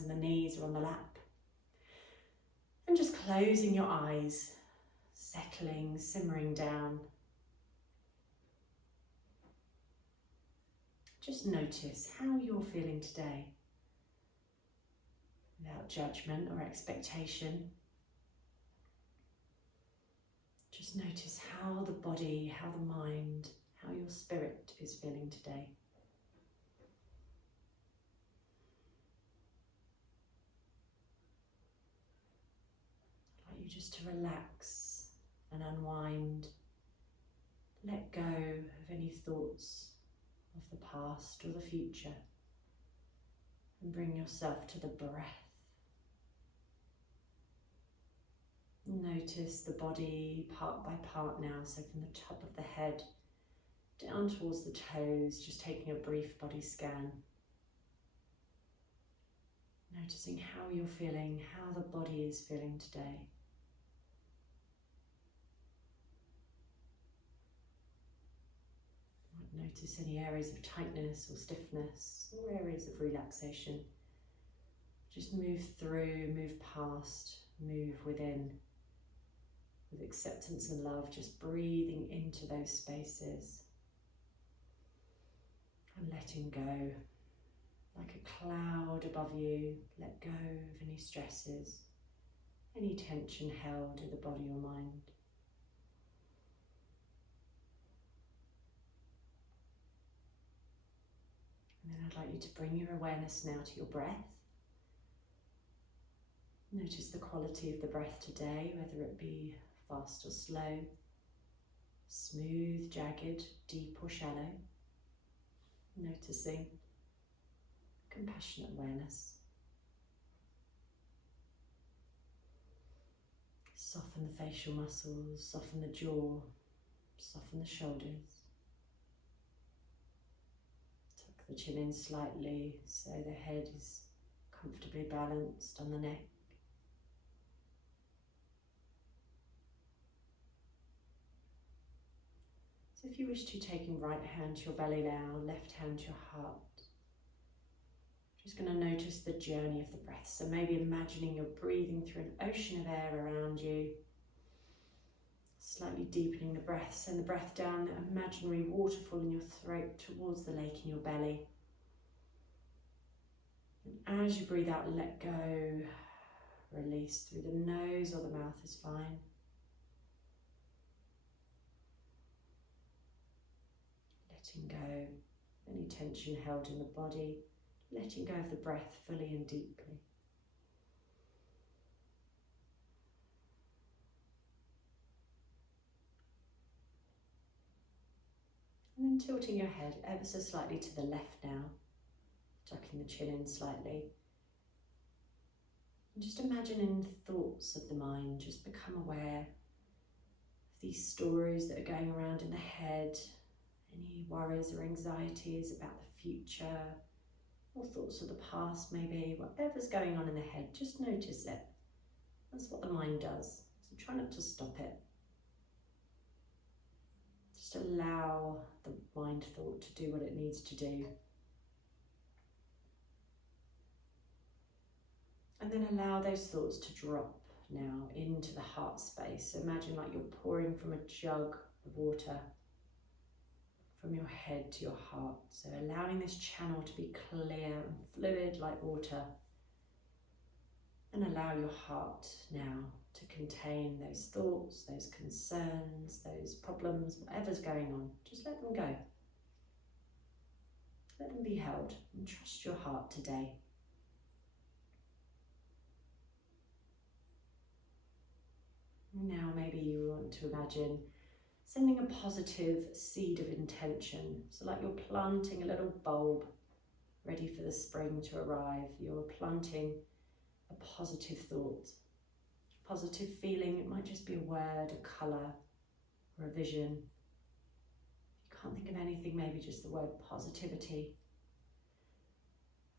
and the knees are on the lap. And just closing your eyes, settling, simmering down. Just notice how you're feeling today, without judgment or expectation. Just notice how the body, how the mind, how your spirit is feeling today. I'd like you just to relax and unwind. Let go of any thoughts of the past or the future, and bring yourself to the breath. Notice the body part by part now, so from the top of the head down towards the toes, just taking a brief body scan. Noticing how you're feeling, how the body is feeling today. Notice any areas of tightness or stiffness or areas of relaxation. Just move through, move past, move within with acceptance and love, just breathing into those spaces and letting go. Like a cloud above you, let go of any stresses, any tension held in the body or mind. And then I'd like you to bring your awareness now to your breath. Notice the quality of the breath today, whether it be fast or slow, smooth, jagged, deep or shallow. Noticing compassionate awareness. Soften the facial muscles, soften the jaw, soften the shoulders. Tuck the chin in slightly so the head is comfortably balanced on the neck. So if you wish to, taking right hand to your belly now, left hand to your heart. Just going to notice the journey of the breath. So maybe imagining you're breathing through an ocean of air around you. Slightly deepening the breath. Send the breath down the imaginary waterfall in your throat towards the lake in your belly. And as you breathe out, let go. Release through the nose or the mouth is fine. Letting go any tension held in the body. Letting go of the breath fully and deeply. And then tilting your head ever so slightly to the left now, tucking the chin in slightly. And just imagining thoughts of the mind, just become aware of these stories that are going around in the head, any worries or anxieties about the future, or thoughts of the past maybe, whatever's going on in the head, just notice it. That's what the mind does, so try not to stop it. Just allow the mind thought to do what it needs to do. And then allow those thoughts to drop now into the heart space. So imagine like you're pouring from a jug of water from your head to your heart. So allowing this channel to be clear and fluid like water. And allow your heart now to contain those thoughts, those concerns, those problems, whatever's going on. Just let them go. Let them be held and trust your heart today. Now maybe you want to imagine sending a positive seed of intention. So like you're planting a little bulb ready for the spring to arrive. You're planting a positive thought, a positive feeling. It might just be a word, a colour, or a vision. If you can't think of anything, maybe just the word positivity.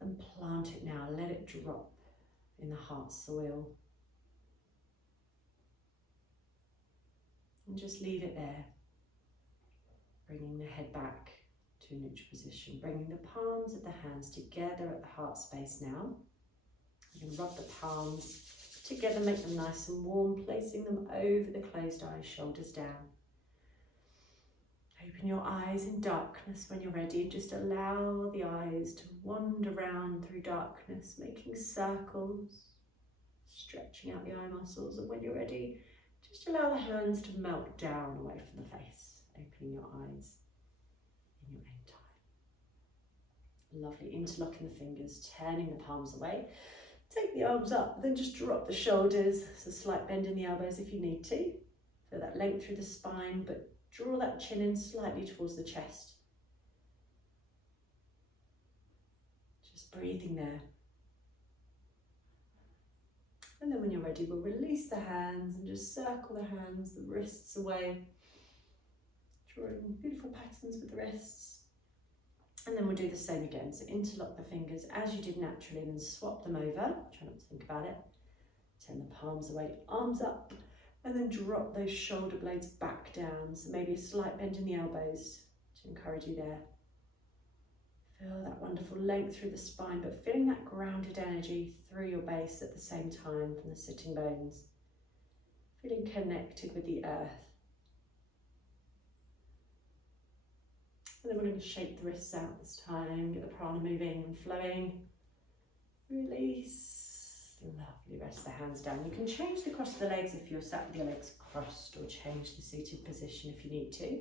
And plant it now. Let it drop in the heart soil. And just leave it there, bringing the head back to a neutral position, bringing the palms of the hands together at the heart space now. rub the palms together, make them nice and warm, placing them over the closed eyes, shoulders down. Open your eyes in darkness when you're ready, and just allow the eyes to wander around through darkness, making circles, stretching out the eye muscles, and when you're ready, just allow the hands to melt down away from the face, opening your eyes in your own time. Lovely, interlocking the fingers, turning the palms away. Take the arms up, then just drop the shoulders. So slight bend in the elbows if you need to. Feel that length through the spine, but draw that chin in slightly towards the chest. Just breathing there. And then when you're ready, we'll release the hands and just circle the hands, the wrists away. Drawing beautiful patterns with the wrists. And then we'll do the same again. So interlock the fingers as you did naturally, and then swap them over. Try not to think about it. Turn the palms away, arms up, and then drop those shoulder blades back down. So maybe a slight bend in the elbows to encourage you there. Feel that wonderful length through the spine, but feeling that grounded energy through your base at the same time from the sitting bones. Feeling connected with the earth. And then we're going to shake the wrists out this time, get the prana moving and flowing. Release. Lovely, rest the hands down. You can change the cross of the legs if you're sat with your legs crossed, or change the seated position if you need to.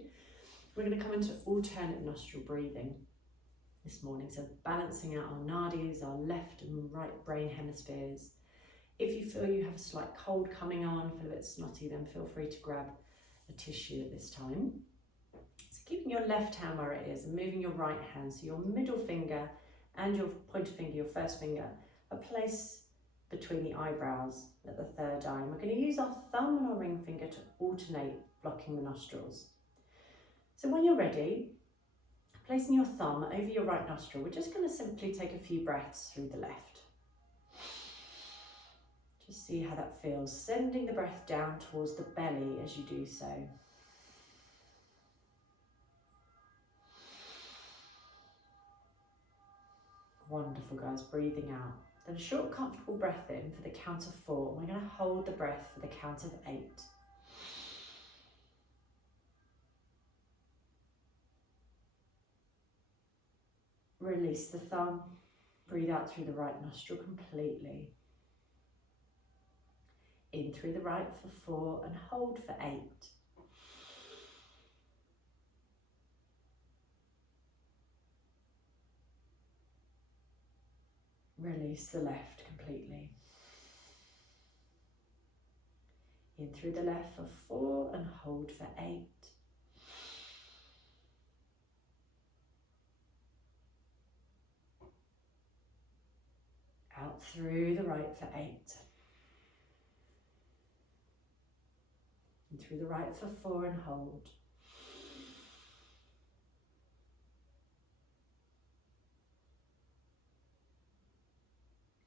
We're going to come into alternate nostril breathing this morning, so balancing out our nadis, our left and right brain hemispheres. If you feel you have a slight cold coming on, feel a bit snotty, then feel free to grab a tissue at this time. So keeping your left hand where it is and moving your right hand, so your middle finger and your pointer finger, your first finger, are placed between the eyebrows at the third eye. And we're going to use our thumb and our ring finger to alternate, blocking the nostrils. So when you're ready, placing your thumb over your right nostril, we're just going to simply take a few breaths through the left. Just see how that feels, sending the breath down towards the belly as you do so. Wonderful, guys, breathing out. Then a short, comfortable breath in for the count of 4. We're going to hold the breath for the count of 8. Release the thumb. Breathe out through the right nostril completely. In through the right for 4 and hold for 8. Release the left completely. In through the left for 4 and hold for 8. Out through the right for 8. In through the right for 4 and hold.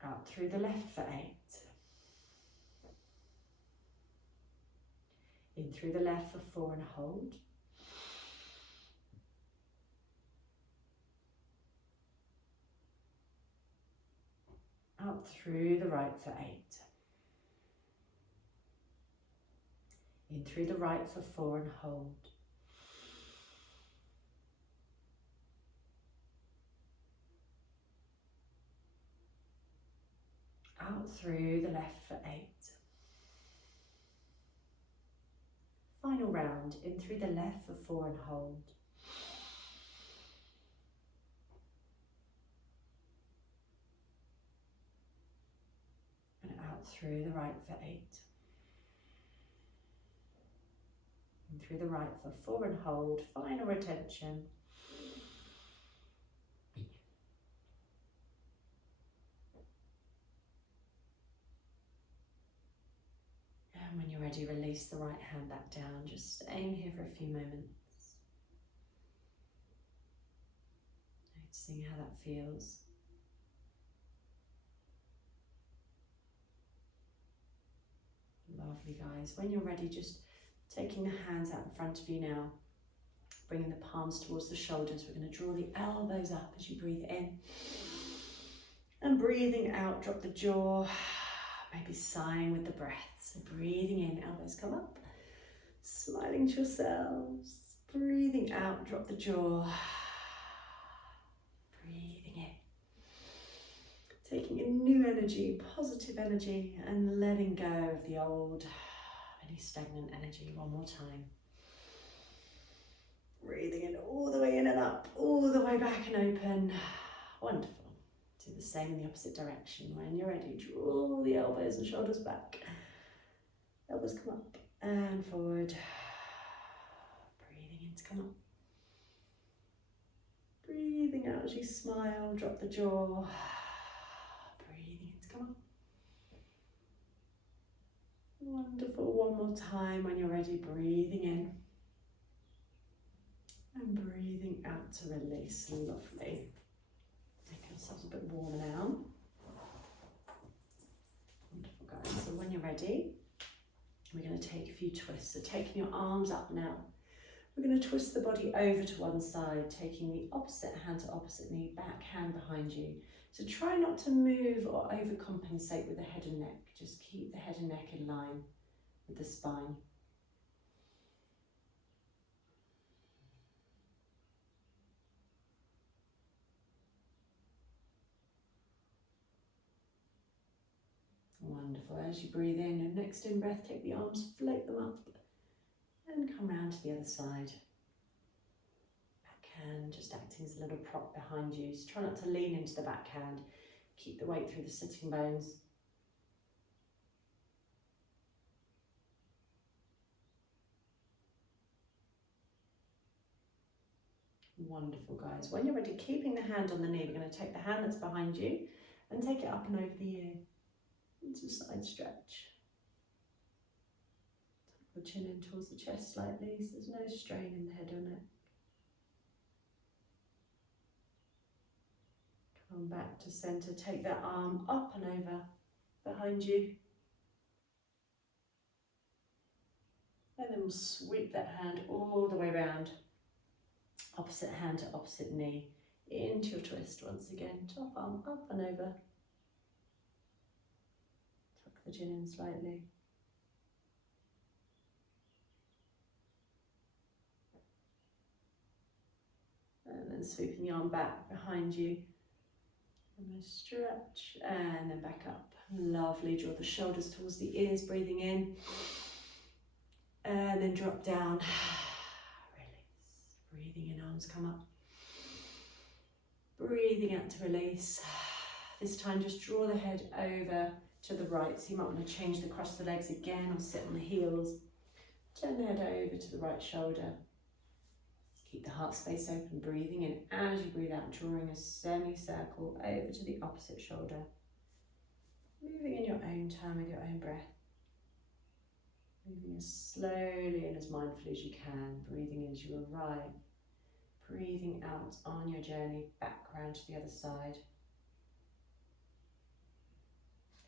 Out through the left for 8. In through the left for 4 and hold. Out through the right for 8. In through the right for 4 and hold. Out through the left for 8. Final round, in through the left for 4 and hold. And out through the right for 8. And through the right for 4 and hold, final retention. And when you're ready, release the right hand back down. Just staying here for a few moments. Noticing how that feels. Lovely, guys. When you're ready, just taking the hands out in front of you now. Bringing the palms towards the shoulders. We're going to draw the elbows up as you breathe in. And breathing out, drop the jaw, maybe sighing with the breath. So breathing in, elbows come up, smiling to yourselves. Breathing out, drop the jaw. Breathing in. Taking in new energy, positive energy, and letting go of the old, any stagnant energy. One more time. Breathing in all the way in and up, all the way back and open. Wonderful. Do the same in the opposite direction. When you're ready, draw the elbows and shoulders back. Elbows come up and forward. Breathing in to come up. Breathing out as you smile, drop the jaw. Breathing in to come up. Wonderful. One more time when you're ready, breathing in. And breathing out to release. Lovely. Make yourselves a bit warmer now. Wonderful, guys. So when you're ready, we're going to take a few twists. So taking your arms up now. We're going to twist the body over to one side, taking the opposite hand to opposite knee, back hand behind you. So try not to move or overcompensate with the head and neck. Just keep the head and neck in line with the spine. Wonderful. As you breathe in, and next in breath, take the arms, float them up, and come round to the other side. Backhand just acting as a little prop behind you. So try not to lean into the backhand. Keep the weight through the sitting bones. Wonderful, guys. When you're ready, keeping the hand on the knee, we're going to take the hand that's behind you and take it up and over the ear. Into a side stretch. Tuck the chin in towards the chest slightly, so there's no strain in the head or neck. Come back to centre, take that arm up and over behind you. And then we'll sweep that hand all the way around. Opposite hand to opposite knee. Into your twist once again. Top arm up and over. Tuck the chin in slightly. And then sweeping the arm back behind you. And then stretch and then back up. Lovely. Draw the shoulders towards the ears, breathing in. And then drop down. Release. Breathing in, arms come up. Breathing out to release. This time just draw the head over to the right. So you might want to change the cross of the legs again or sit on the heels. Turn the head over to the right shoulder. Keep the heart space open, breathing in as you breathe out, drawing a semicircle over to the opposite shoulder. Moving in your own time with your own breath. Moving as slowly and as mindfully as you can, breathing in as you arrive. Breathing out on your journey back round to the other side.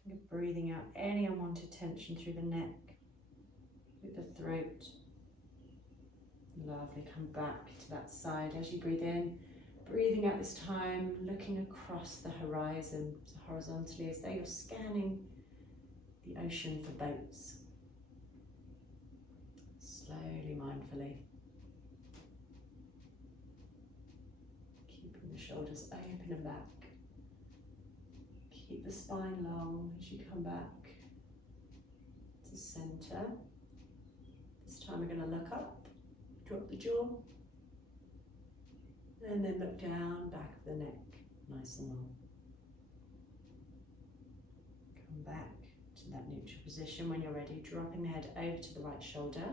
Think of breathing out any unwanted tension through the neck, through the throat. Lovely, come back to that side as you breathe in. Breathing out this time, looking across the horizon, so horizontally, as though you're scanning the ocean for boats. Slowly, mindfully. Keeping the shoulders open and back. Keep the spine long as you come back to centre. This time we're going to look up. Drop the jaw, and then look down, back of the neck, nice and long. Come back to that neutral position when you're ready, dropping the head over to the right shoulder.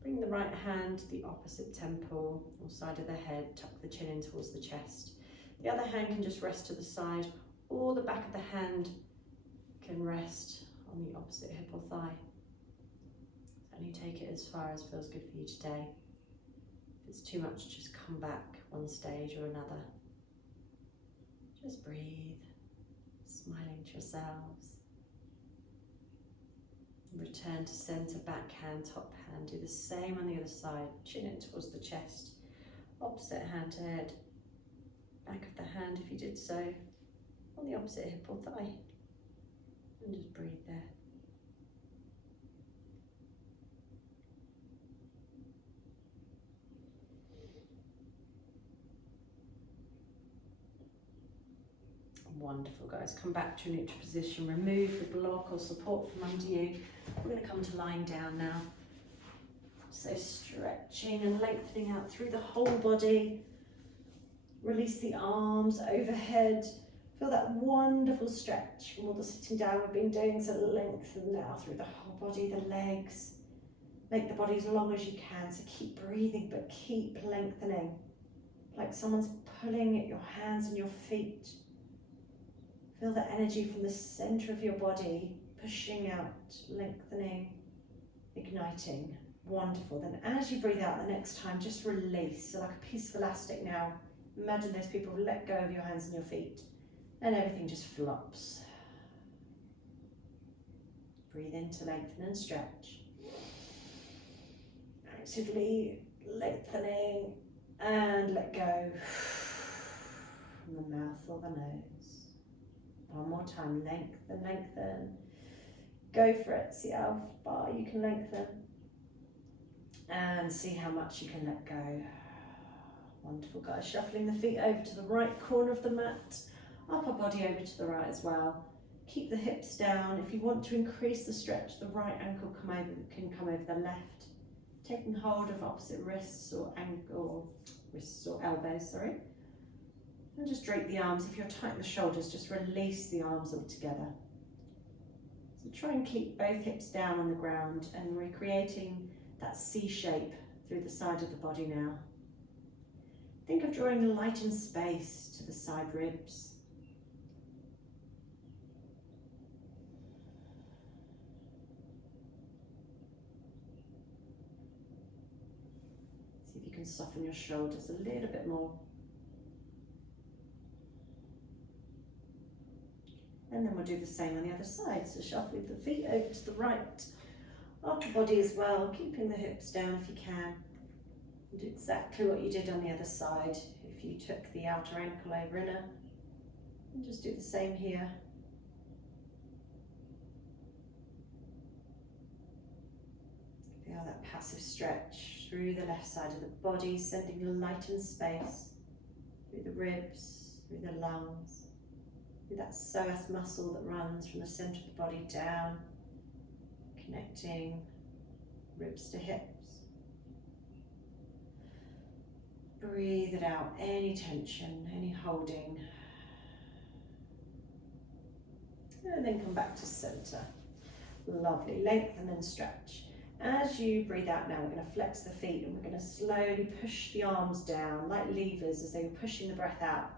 Bring the right hand to the opposite temple or side of the head, tuck the chin in towards the chest. The other hand can just rest to the side, or the back of the hand can rest on the opposite hip or thigh. Only take it as far as feels good for you today. If it's too much, just come back one stage or another. Just breathe, smiling to yourselves. Return to centre, back hand, top hand. Do the same on the other side. Chin in towards the chest. Opposite hand to head. Back of the hand if you did so. on the opposite hip or thigh. And just breathe there. Wonderful, guys. Come back to a neutral position. Remove the block or support from under you. We're going to come to lying down now. So stretching and lengthening out through the whole body. Release the arms overhead. Feel that wonderful stretch from all the sitting down we've been doing. So lengthen now through the whole body, the legs. Make the body as long as you can. So keep breathing, but keep lengthening. Like someone's pulling at your hands and your feet. Feel the energy from the center of your body, pushing out, lengthening, igniting. Wonderful. Then as you breathe out the next time, just release. So like a piece of elastic now. Imagine those people let go of your hands and your feet. And everything just flops. Breathe in to lengthen and stretch. Actively lengthening and let go from the mouth or the nose. One more time, lengthen, lengthen. Go for it, see how far you can lengthen. And see how much you can let go. Wonderful, guys. Shuffling the feet over to the right corner of the mat. Upper body over to the right as well. Keep the hips down. If you want to increase the stretch, the right ankle can come over the left. Taking hold of opposite wrists or elbows, sorry. And just drape the arms. If you're tight in the shoulders, just release the arms all together. So try and keep both hips down on the ground and recreating that C shape through the side of the body now. Think of drawing light and space to the side ribs. See if you can soften your shoulders a little bit more. And then we'll do the same on the other side. So shuffle the feet over to the right. Upper body as well, keeping the hips down if you can. And do exactly what you did on the other side. If you took the outer ankle over inner. And just do the same here. Feel that passive stretch through the left side of the body, sending light and space through the ribs, through the lungs. That psoas muscle that runs from the center of the body down, connecting ribs to hips. Breathe it out, any tension, any holding. And then come back to center. Lovely, lengthen and stretch. As you breathe out now, we're going to flex the feet and we're going to slowly push the arms down like levers as they were pushing the breath out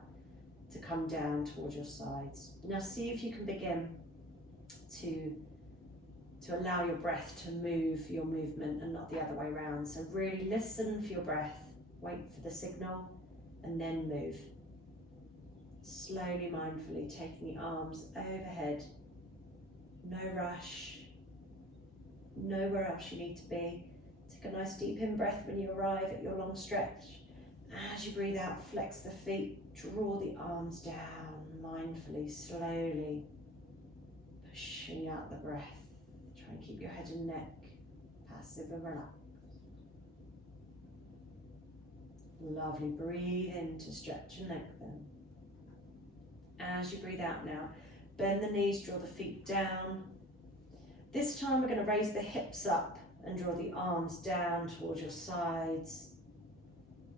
to come down towards your sides. Now see if you can begin to allow your breath to move your movement and not the other way around. So really listen for your breath, wait for the signal and then move. Slowly, mindfully taking the arms overhead. No rush, nowhere else you need to be. Take a nice deep in-breath when you arrive at your long stretch. As you breathe out, flex the feet, draw the arms down, mindfully, slowly, pushing out the breath. Try and keep your head and neck passive and relaxed. Lovely, breathe in to stretch and lengthen. As you breathe out now, bend the knees, draw the feet down. This time we're going to raise the hips up and draw the arms down towards your sides.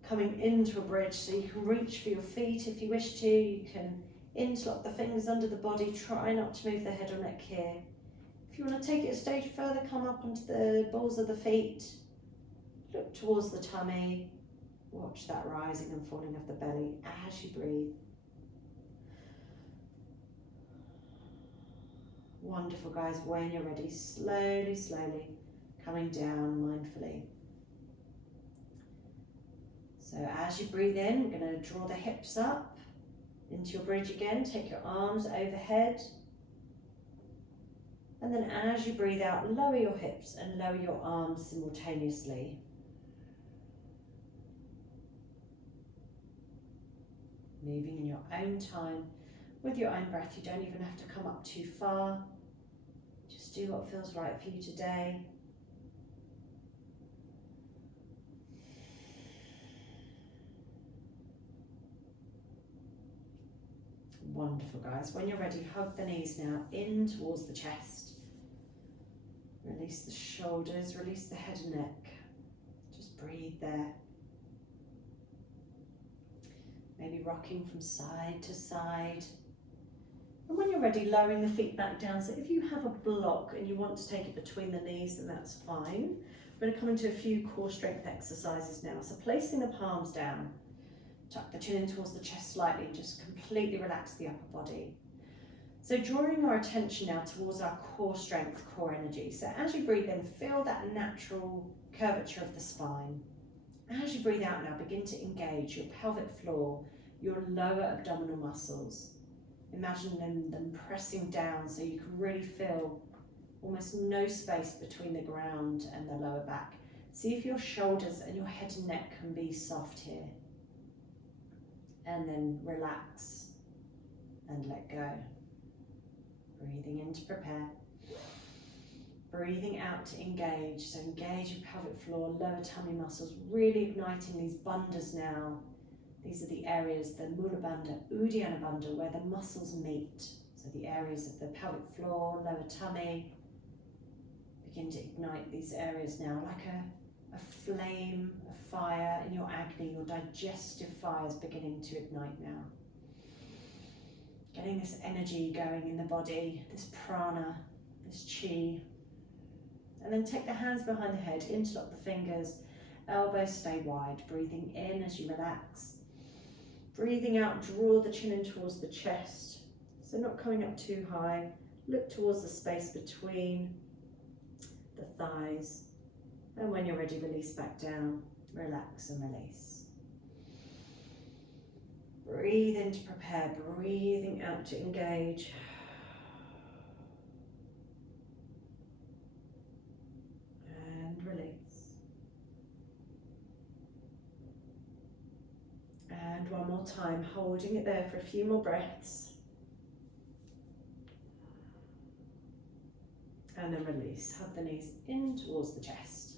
Coming into a bridge so you can reach for your feet if you wish to. You can interlock the fingers under the body. Try not to move the head or neck here. If you want to take it a stage further, come up onto the balls of the feet. Look towards the tummy. Watch that rising and falling of the belly as you breathe. Wonderful, guys. When you're ready, slowly, slowly coming down mindfully. So as you breathe in, we're going to draw the hips up into your bridge again. Take your arms overhead. And then as you breathe out, lower your hips and lower your arms simultaneously. Moving in your own time With your own breath, you don't even have to come up too far. Just do what feels right for you today. Wonderful, guys. When you're ready, hug the knees now in towards the chest. Release the shoulders, release the head and neck. Just breathe there. Maybe rocking from side to side. And when you're ready, lowering the feet back down. So if you have a block and you want to take it between the knees, then that's fine. We're going to come into a few core strength exercises now. So placing the palms down, tuck the chin in towards the chest slightly, just completely relax the upper body. So drawing our attention now towards our core strength, core energy. So as you breathe in, feel that natural curvature of the spine. As you breathe out now, begin to engage your pelvic floor, your lower abdominal muscles. Imagine them pressing down so you can really feel almost no space between the ground and the lower back. See if your shoulders and your head and neck can be soft here. And then relax and let go. Breathing in to prepare. Breathing out to engage. So engage your pelvic floor, lower tummy muscles, really igniting these bandhas now. These are the areas, the Mula Bandha, Uddiyana Bandha, where the muscles meet. So the areas of the pelvic floor, lower tummy. Begin to ignite these areas now, like a flame, a fire in your Agni. Your digestive fire is beginning to ignite now. Getting this energy going in the body, this prana, this chi. And then take the hands behind the head, interlock the fingers, elbows stay wide. Breathing in as you relax. Breathing out, draw the chin in towards the chest. So not coming up too high. Look towards the space between the thighs. And when you're ready, release back down. Relax and release. Breathe in to prepare, breathing out to engage. And release. And one more time, holding it there for a few more breaths. And then release. Hug the knees in towards the chest.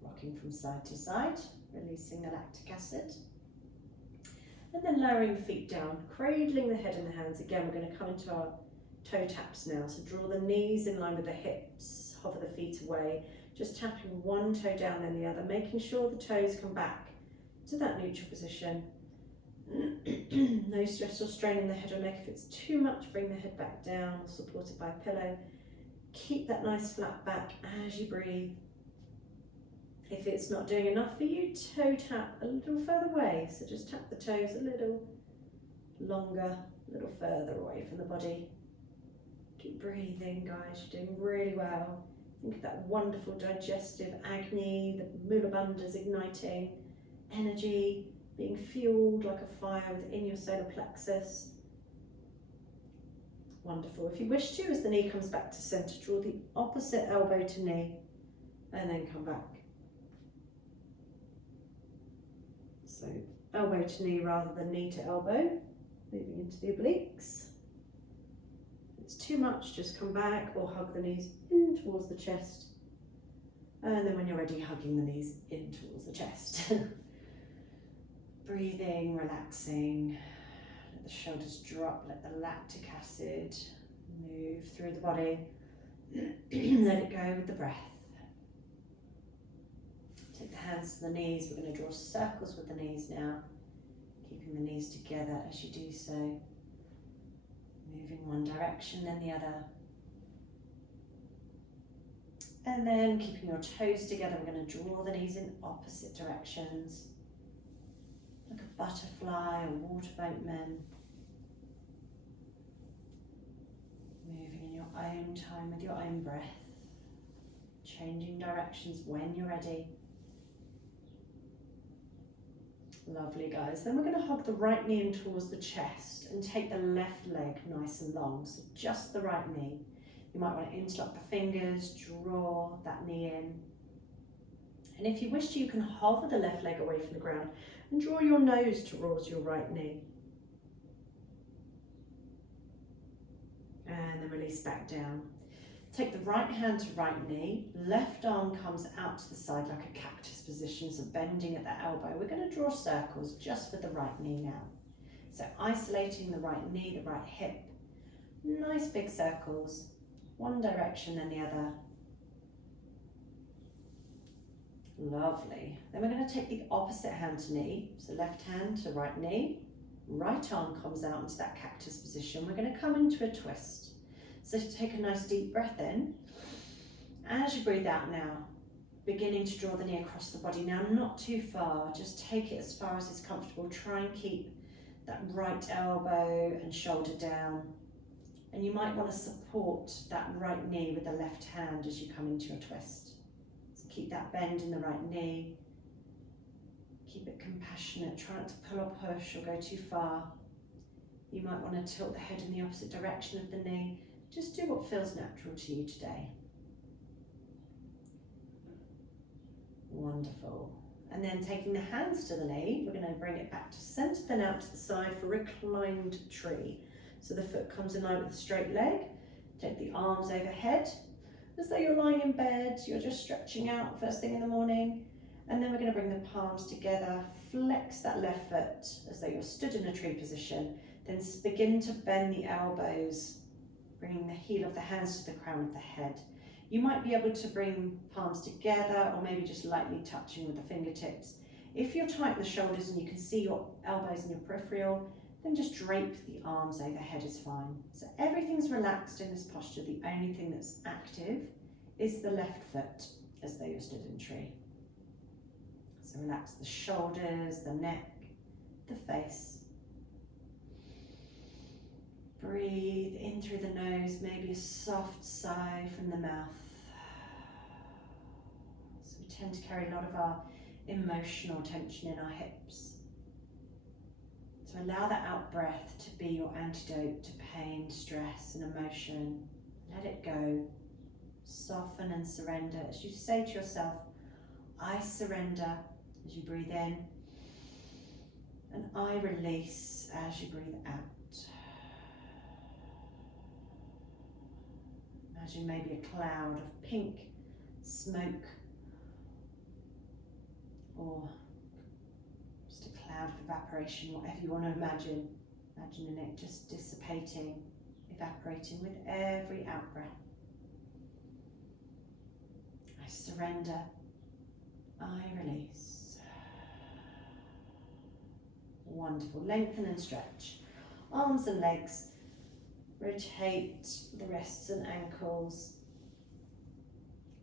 Rocking from side to side, releasing the lactic acid. And then lowering the feet down, cradling the head in the hands. Again, we're going to come into our toe taps now. So draw the knees in line with the hips, hover the feet away. Just tapping one toe down then the other, making sure the toes come back to that neutral position. No stress or strain in the head or neck. If it's too much, bring the head back down or support it by a pillow. Keep that nice flat back as you breathe. If it's not doing enough for you, toe tap a little further away. So just tap the toes a little longer, a little further away from the body. Keep breathing, guys. You're doing really well. Think of that wonderful digestive Agni, the Mula Bandhas igniting, energy being fueled like a fire within your solar plexus. Wonderful. If you wish to, as the knee comes back to center, draw the opposite elbow to knee and then come back. So elbow to knee rather than knee to elbow, moving into the obliques. If it's too much, just come back or hug the knees in towards the chest. And then when you're ready, hugging the knees in towards the chest. Breathing, relaxing, let the shoulders drop, let the lactic acid move through the body. Let it go with the breath. Take the hands to the knees. We're going to draw circles with the knees now, keeping the knees together as you do so. Moving one direction, then the other. And then keeping your toes together, we're going to draw the knees in opposite directions. Like a butterfly or water boatman. Moving in your own time with your own breath. Changing directions when you're ready. Lovely, guys. Then we're going to hug the right knee in towards the chest and take the left leg nice and long. So just the right knee. You might want to interlock the fingers, draw that knee in. And if you wish to, you can hover the left leg away from the ground and draw your nose towards your right knee. and then release back down. Take the right hand to right knee, left arm comes out to the side like a cactus position, so bending at the elbow. We're going to draw circles just with the right knee now. So isolating the right knee, the right hip, nice big circles, one direction then the other. Lovely. Then we're going to take the opposite hand to knee, so left hand to right knee, right arm comes out into that cactus position. We're going to come into a twist. So take a nice deep breath in. As you breathe out now, beginning to draw the knee across the body. Now not too far, just take it as far as is comfortable. Try and keep that right elbow and shoulder down. And you might want to support that right knee with the left hand as you come into a twist. So keep that bend in the right knee. Keep it compassionate. Try not to pull or push or go too far. You might want to tilt the head in the opposite direction of the knee. Just do what feels natural to you today. Wonderful. And then taking the hands to the knee, we're going to bring it back to centre, then out to the side for reclined tree. So the foot comes in line with the straight leg. Take the arms overhead. As though you're lying in bed, you're just stretching out first thing in the morning. And then we're going to bring the palms together, flex that left foot as though you're stood in a tree position. Then begin to bend the elbows, bringing the heel of the hands to the crown of the head. You might be able to bring palms together or maybe just lightly touching with the fingertips. If you're tight in the shoulders and you can see your elbows and your peripheral, then just drape the arms overhead is fine. So everything's relaxed in this posture. The only thing that's active is the left foot as though you're stood in tree. So relax the shoulders, the neck, the face. Breathe in through the nose, maybe a soft sigh from the mouth. So we tend to carry a lot of our emotional tension in our hips. So allow that out breath to be your antidote to pain, stress and emotion. Let it go. Soften and surrender as you say to yourself, I surrender as you breathe in, and I release as you breathe out. Imagine maybe a cloud of pink smoke or just a cloud of evaporation, whatever you want to imagine. Imagining it just dissipating, evaporating with every out breath. I surrender, I release. Wonderful. Lengthen and stretch. Arms and legs. Rotate the wrists and ankles.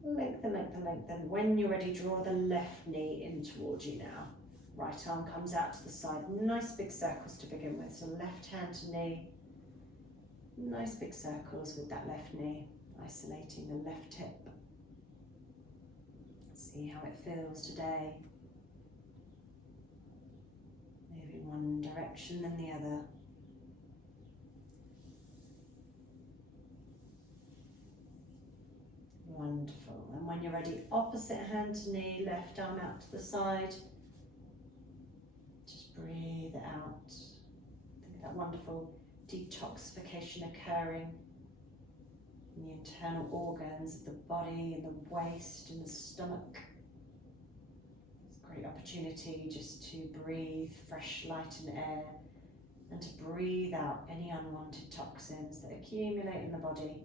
Lengthen, lengthen, lengthen. When you're ready, draw the left knee in towards you now. Right arm comes out to the side. Nice big circles to begin with. So left hand to knee. Nice big circles with that left knee. Isolating the left hip. See how it feels today. Maybe one direction then the other. Wonderful. And when you're ready, opposite hand to knee, left arm out to the side. Just breathe out. Think of that wonderful detoxification occurring in the internal organs of the body and the waist and the stomach. It's a great opportunity just to breathe fresh light and air and to breathe out any unwanted toxins that accumulate in the body.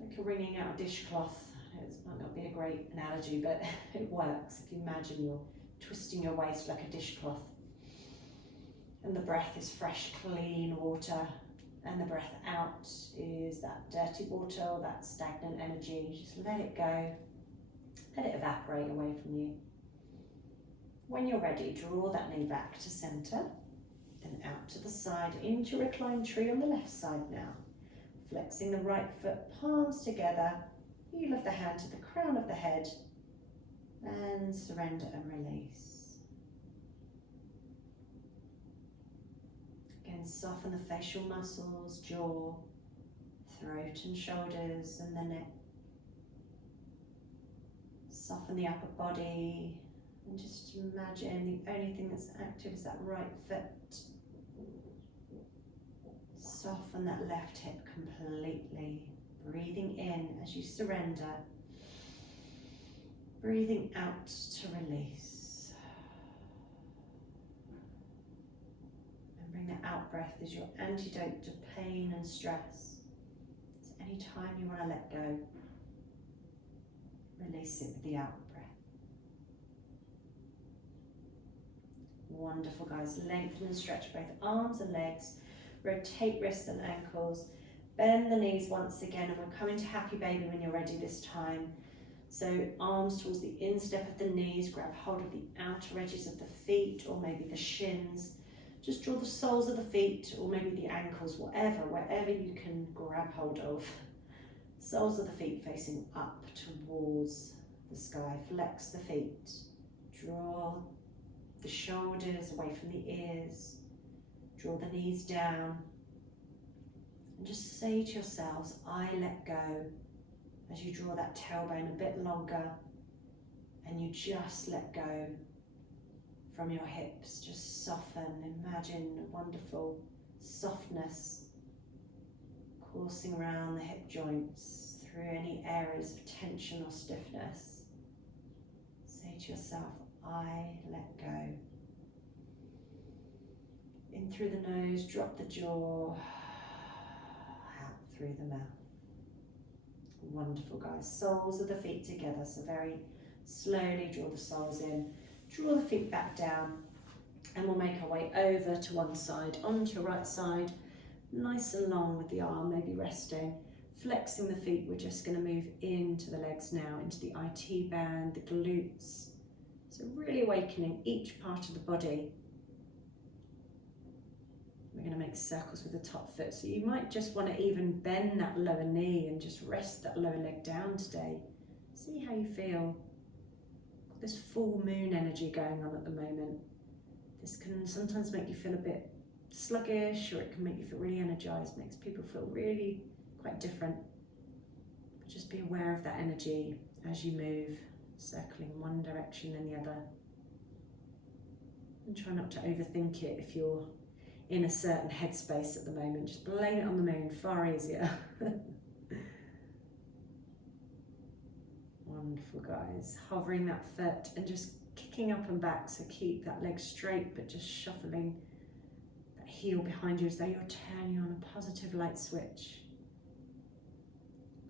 Like you're wringing out a dishcloth. It might not be a great analogy, but it works. If you imagine you're twisting your waist like a dishcloth, and the breath is fresh, clean water, and the breath out is that dirty water or that stagnant energy. Just let it go. Let it evaporate away from you. When you're ready, draw that knee back to centre, then out to the side into reclined tree on the left side now. Flexing the right foot, palms together, heel of the hand to the crown of the head, and surrender and release. Again, soften the facial muscles, jaw, throat and shoulders, and the neck. Soften the upper body, and just imagine the only thing that's active is that right foot. Soften that left hip completely. Breathing in as you surrender. Breathing out to release. Remembering that out breath is your antidote to pain and stress. So anytime you want to let go, release it with the out breath. Wonderful, guys. Lengthen and stretch both arms and legs. Rotate wrists and ankles. Bend the knees once again, and we're coming to happy baby when you're ready this time. So arms towards the instep of the knees, grab hold of the outer edges of the feet or maybe the shins. Just draw the soles of the feet or maybe the ankles, wherever you can grab hold of. Soles of the feet facing up towards the sky. Flex the feet. Draw the shoulders away from the ears. Draw the knees down. And just say to yourselves, I let go. As you draw that tailbone a bit longer and you just let go from your hips. Just soften, imagine a wonderful softness coursing around the hip joints through any areas of tension or stiffness. Say to yourself, I let go. In through the nose, drop the jaw, out through the mouth. Wonderful, guys. Soles of the feet together, so very slowly draw the soles in, draw the feet back down, and we'll make our way over to one side, onto your right side, nice and long with the arm, maybe resting. Flexing the feet, we're just going to move into the legs now, into the IT band, the glutes. So really awakening each part of the body. We're going to make circles with the top foot. So you might just want to even bend that lower knee and just rest that lower leg down today. See how you feel. Got this full moon energy going on at the moment. This can sometimes make you feel a bit sluggish, or it can make you feel really energized, makes people feel really quite different. But just be aware of that energy as you move, circling one direction then the other. And try not to overthink it if you're in a certain headspace at the moment. Just blame it on the moon, far easier. Wonderful, guys. Hovering that foot and just kicking up and back, so keep that leg straight, but just shuffling that heel behind you as though you're turning on a positive light switch.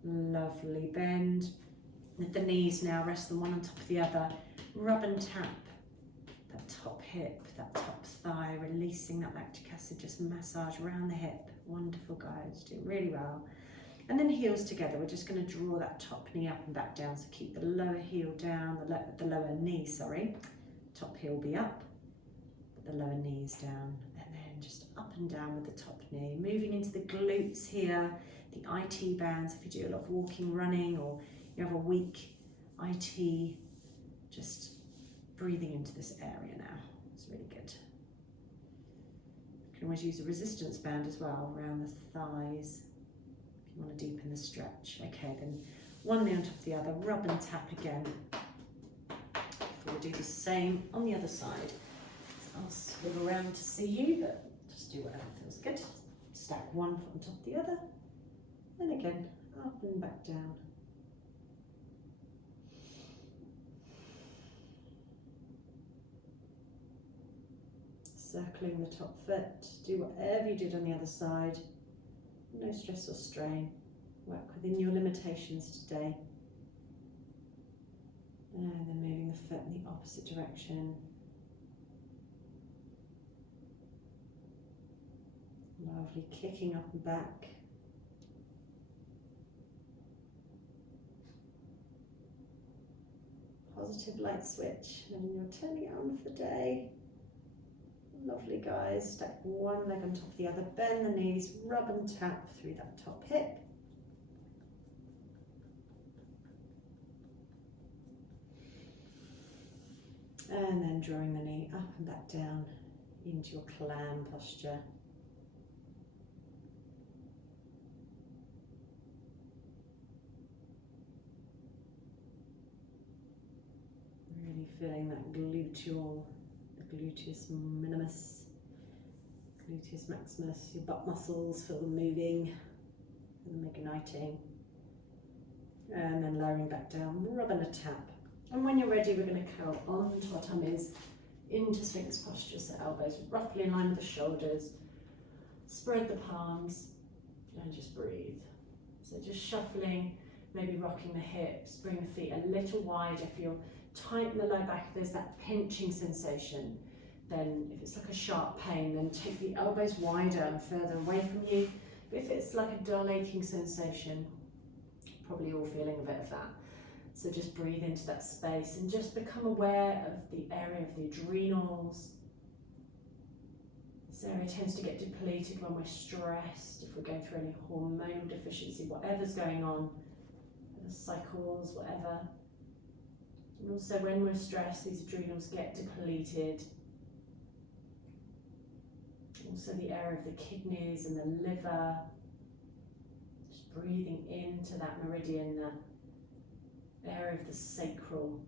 Lovely. Bend with the knees now, rest them one on top of the other. Rub and tap that top hip, that top thigh, releasing that lactic acid, just massage around the hip. Wonderful, guys, doing really well. And then heels together, we're just going to draw that top knee up and back down, so keep the lower heel down, the lower knee, sorry. Top heel be up, but the lower knees down, and then just up and down with the top knee. Moving into the glutes here, the IT bands, if you do a lot of walking, running, or you have a weak IT, just breathing into this area now. It's really good. You can always use a resistance band as well around the thighs if you want to deepen the stretch. Okay, then one knee on top of the other, rub and tap again. Before we do the same on the other side. I'll swivel around to see you, but just do whatever feels good. Stack one foot on top of the other, and again, up and back down. Circling the top foot, do whatever you did on the other side. No stress or strain. Work within your limitations today. And then moving the foot in the opposite direction. Lovely, kicking up and back. Positive light switch, and you're turning it on for the day. Lovely, guys. Stack one leg on top of the other, bend the knees, rub and tap through that top hip. And then drawing the knee up and back down into your clam posture. Really feeling that gluteal, the gluteus minimus, gluteus maximus, your butt muscles, feel them moving and igniting. And then lowering back down, rub and a tap. And when you're ready, we're going to curl onto our tummies, into Sphinx posture, so elbows roughly in line with the shoulders. Spread the palms and just breathe. So just shuffling, maybe rocking the hips, bring the feet a little wider. If you're tight in the low back, if there's that pinching sensation, then if it's like a sharp pain, then take the elbows wider and further away from you. But if it's like a dull aching sensation, probably all feeling a bit of that. So just breathe into that space and just become aware of the area of the adrenals. This area tends to get depleted when we're stressed, if we're going through any hormonal deficiency, whatever's going on, the cycles, whatever. And also when we're stressed, these adrenals get depleted. Also the area of the kidneys and the liver. Just breathing into that meridian, that area of the sacral.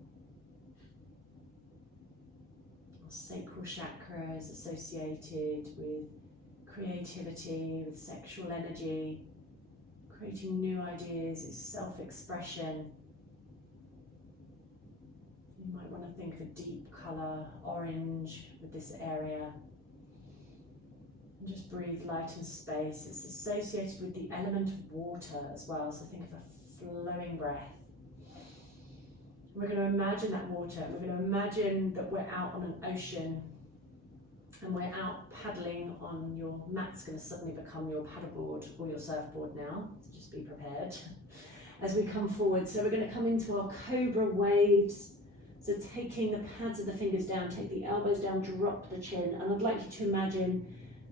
Sacral chakra is associated with creativity, with sexual energy, creating new ideas, it's self-expression. You might want to think of a deep colour, orange, with this area. And just breathe light and space. It's associated with the element of water as well, so think of a flowing breath. We're going to imagine that water. We're going to imagine that we're out on an ocean and we're out paddling on your mat's going to suddenly become your paddleboard or your surfboard now, so just be prepared as we come forward. So we're going to come into our cobra waves. So taking the pads of the fingers down, take the elbows down, drop the chin, and I'd like you to imagine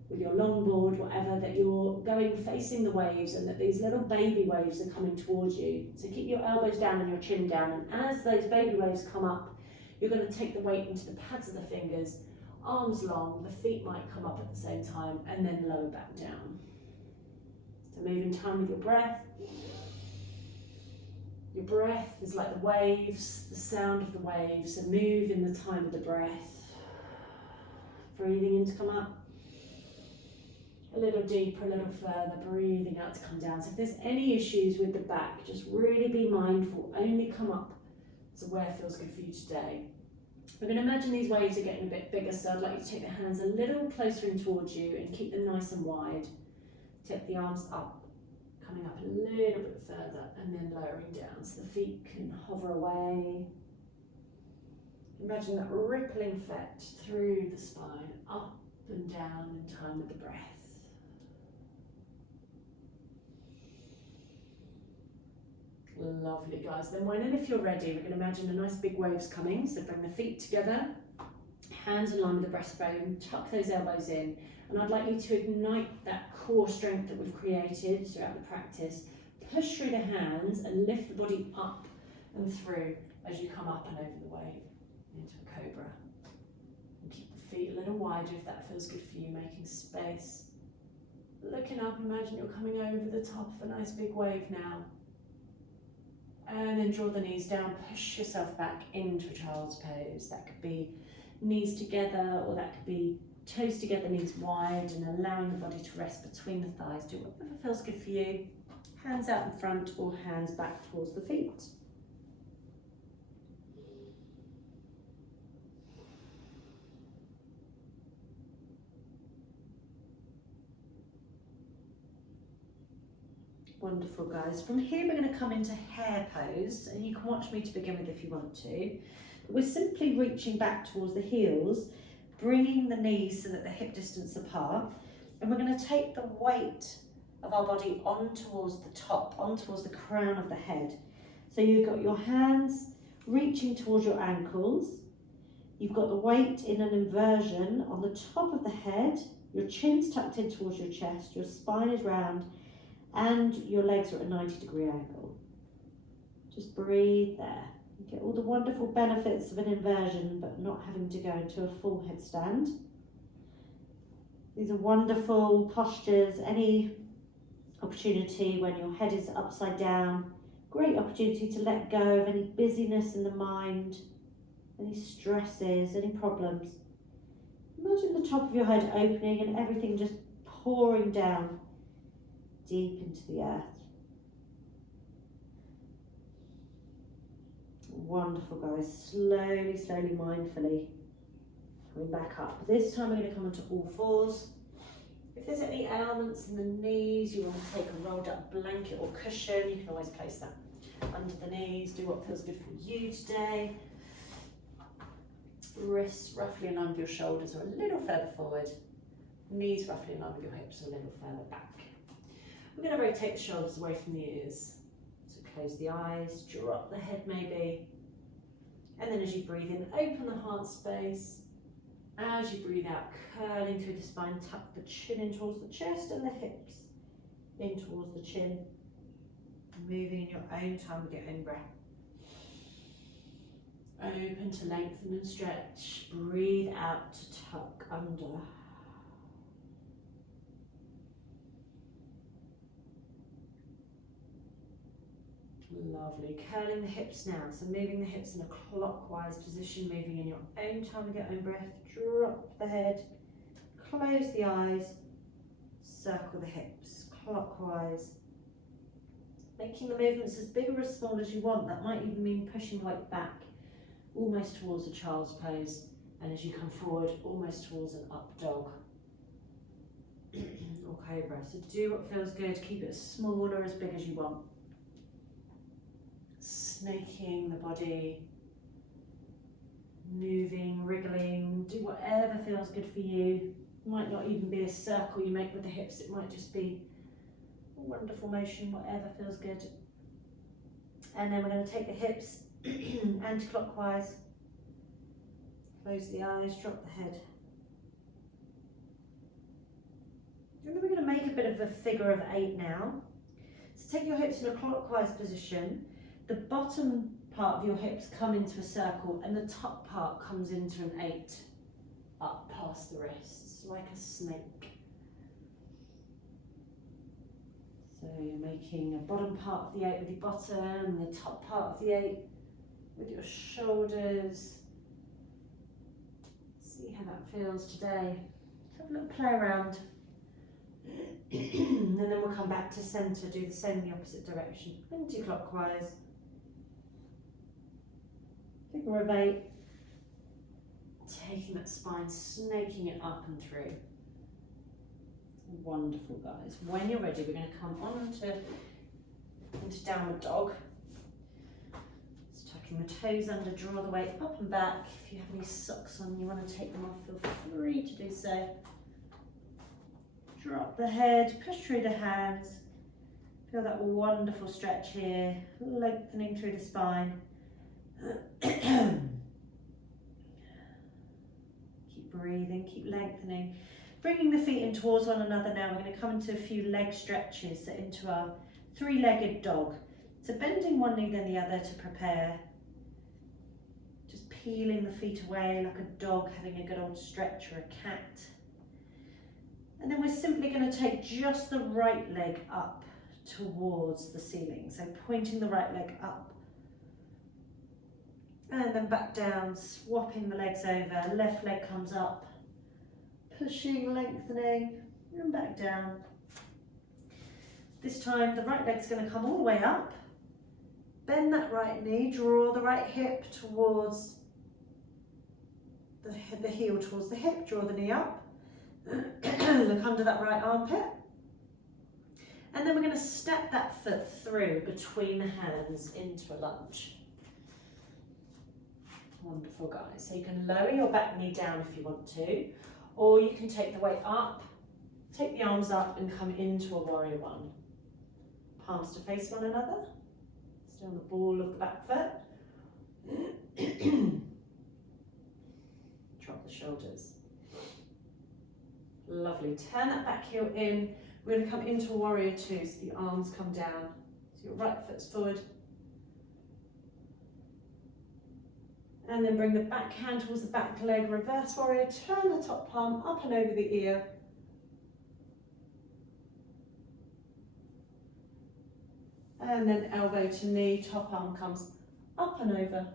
with your longboard, whatever, that you're going facing the waves and that these little baby waves are coming towards you. So keep your elbows down and your chin down, and as those baby waves come up, you're going to take the weight into the pads of the fingers, arms long, the feet might come up at the same time, and then lower back down. So move in time with your breath. Your breath is like the waves, the sound of the waves, so move in the time of the breath. Breathing in to come up. A little deeper, a little further, breathing out to come down. So if there's any issues with the back, just really be mindful, only come up to where feels good for you today. We're going to imagine these waves are getting a bit bigger, so I'd like you to take the hands a little closer in towards you and keep them nice and wide. Take the arms up, coming up a little bit further and then lowering down so the feet can hover away. Imagine that rippling effect through the spine, up and down in time with the breath. Lovely, guys. Then when and if you're ready, we're going to imagine a nice big waves coming. So bring the feet together, hands in line with the breastbone, tuck those elbows in, and I'd like you to ignite that core strength that we've created throughout the practice. Push through the hands and lift the body up and through as you come up and over the wave into a cobra. And keep the feet a little wider if that feels good for you, making space. Looking up, imagine you're coming over the top of a nice big wave now. And then draw the knees down, push yourself back into a child's pose. That could be knees together, or that could be toes together, knees wide, and allowing the body to rest between the thighs. Do whatever feels good for you. Hands out in front or hands back towards the feet. Wonderful, guys. From here we're going to come into hare pose, and you can watch me to begin with if you want to. But we're simply reaching back towards the heels, bringing the knees so that they're hip distance apart, and we're going to take the weight of our body on towards the top, on towards the crown of the head. So you've got your hands reaching towards your ankles, you've got the weight in an inversion on the top of the head, your chin's tucked in towards your chest, your spine is round, and your legs are at a 90-degree angle. Just breathe there. You get all the wonderful benefits of an inversion, but not having to go into a full headstand. These are wonderful postures. Any opportunity when your head is upside down, great opportunity to let go of any busyness in the mind, any stresses, any problems. Imagine the top of your head opening and everything just pouring down deep into the earth. Wonderful, guys. Slowly, slowly, mindfully coming back up. This time we're going to come onto all fours. If there's any ailments in the knees, you want to take a rolled up blanket or cushion, you can always place that under the knees. Do what feels good for you today. Wrists roughly in line with your shoulders or a little further forward. Knees roughly in line with your hips or a little further back. We're going to rotate the shoulders away from the ears. So close the eyes, drop the head maybe. And then as you breathe in, open the heart space. As you breathe out, curling through the spine, tuck the chin in towards the chest and the hips in towards the chin. Moving in your own time with your own breath. Open to lengthen and stretch. Breathe out to tuck under. Lovely. Curling the hips now. So moving the hips in a clockwise position, moving in your own time with your own breath. Drop the head. Close the eyes. Circle the hips clockwise. Making the movements as big or as small as you want. That might even mean pushing the weight back, almost towards a child's pose. And as you come forward, almost towards an up dog or cobra. So do what feels good. Keep it as small or as big as you want. Snaking the body, moving, wriggling, do whatever feels good for you. It might not even be a circle you make with the hips, it might just be a wonderful motion, whatever feels good. And then we're going to take the hips anti-clockwise, close the eyes, drop the head. And then we're going to make a bit of a figure of 8 now. So take your hips in a clockwise position. The bottom part of your hips come into a circle and the top part comes into an 8 up past the wrists, like a snake. So you're making a bottom part of the 8 with your bottom, the top part of the 8 with your shoulders. See how that feels today. Have a little play around. And then we'll come back to centre, do the same in the opposite direction, anti-clockwise. Figure of 8, taking that spine, snaking it up and through. Wonderful, guys. When you're ready, we're going to come on into downward dog. Just tucking the toes under, draw the weight up and back. If you have any socks on, you want to take them off, feel free to do so. Drop the head, push through the hands. Feel that wonderful stretch here, lengthening through the spine. Keep breathing, keep lengthening. Bringing the feet in towards one another now, we're going to come into a few leg stretches, so into our 3-legged dog. So bending one knee then the other to prepare. Just peeling the feet away like a dog having a good old stretch, or a cat. And then we're simply going to take just the right leg up towards the ceiling. So pointing the right leg up. And then back down, swapping the legs over, left leg comes up, pushing, lengthening, and back down. This time the right leg's going to come all the way up, bend that right knee, draw the right hip towards the heel towards the hip, draw the knee up, look under that right armpit. And then we're going to step that foot through between the hands into a lunge. Wonderful, guys. So you can lower your back knee down if you want to, or you can take the weight up, take the arms up and come into a warrior 1. Palms to face one another, stay on the ball of the back foot. Drop the shoulders. Lovely. Turn that back heel in. We're going to come into a warrior 2, so the arms come down. So your right foot's forward. And then bring the back hand towards the back leg, reverse warrior, turn the top palm up and over the ear. And then elbow to knee, top arm comes up and over.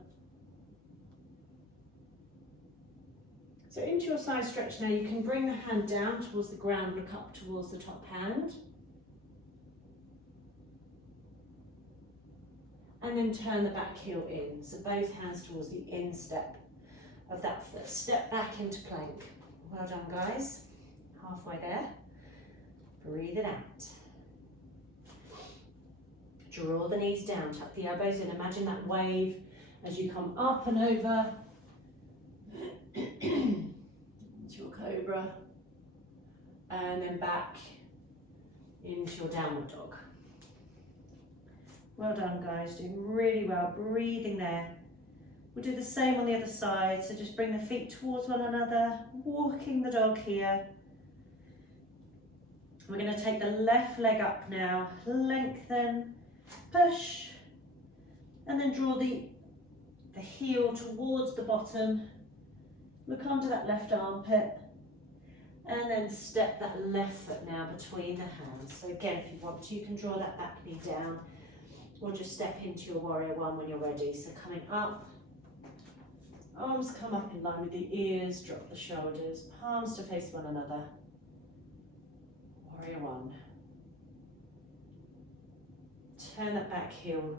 So into your side stretch now, you can bring the hand down towards the ground, look up towards the top hand. And then turn the back heel in. So both hands towards the instep of that foot. Step back into plank. Well done, guys. Halfway there. Breathe it out. Draw the knees down, tuck the elbows in. Imagine that wave as you come up and over into your cobra, and then back into your downward dog. Well done, guys, doing really well, breathing there. We'll do the same on the other side, so just bring the feet towards one another, walking the dog here. We're going to take the left leg up now, lengthen, push, and then draw the heel towards the bottom. Look onto that left armpit, and then step that left foot now between the hands. So again, if you want to, you can draw that back knee down, or just step into your warrior one when you're ready. So coming up, arms come up in line with the ears, drop the shoulders, palms to face one another. Warrior one. Turn that back heel